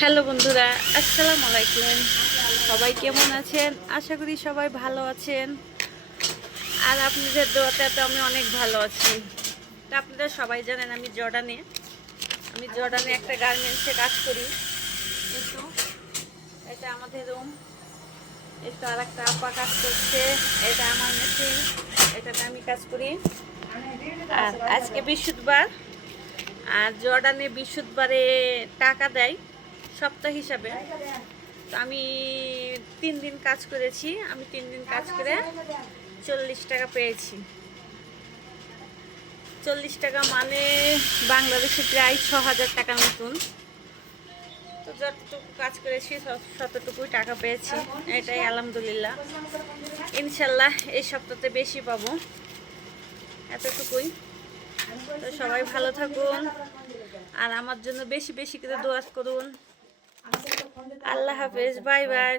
Hello বন্ধুরা, আসসালামু আলাইকুম। সবাই কেমন আছেন? আশা করি সবাই ভালো আছেন। আর আপনাদের দোয়াতে তো আমি অনেক ভালো আছি। তা আপনারা সবাই জানেন আমি জর্ডানে একটা গার্মেন্টসে কাজ করি। কিন্তু এটা আমাদের রুম, এটা আর একটা আপা কাজ করছে, এটা আমার মেশিন, এটাতে আমি কাজ করি। আর আজকে বৃহস্পতিবার, আর জর্ডানে বৃহস্পতিবারে টাকা দেয় সপ্তাহ হিসাবে। তো আমি 3 দিন কাজ করেছি, আমি 3 দিন কাজ করে 40 টাকা পেয়েছি। 40 টাকা মানে বাংলাদেশে প্রায় 6,000 টাকার মতন। তো যতটুকু কাজ করেছি ততটুকুই টাকা পেয়েছি, এটাই আলহামদুলিল্লাহ। ইনশাল্লাহ এই সপ্তাহে বেশি পাবো, এতটুকুই। তো সবাই ভালো থাকুন আর আমার জন্য বেশি বেশি করে দোয়া করুন। আল্লাহ হাফেজ, বাই বাই।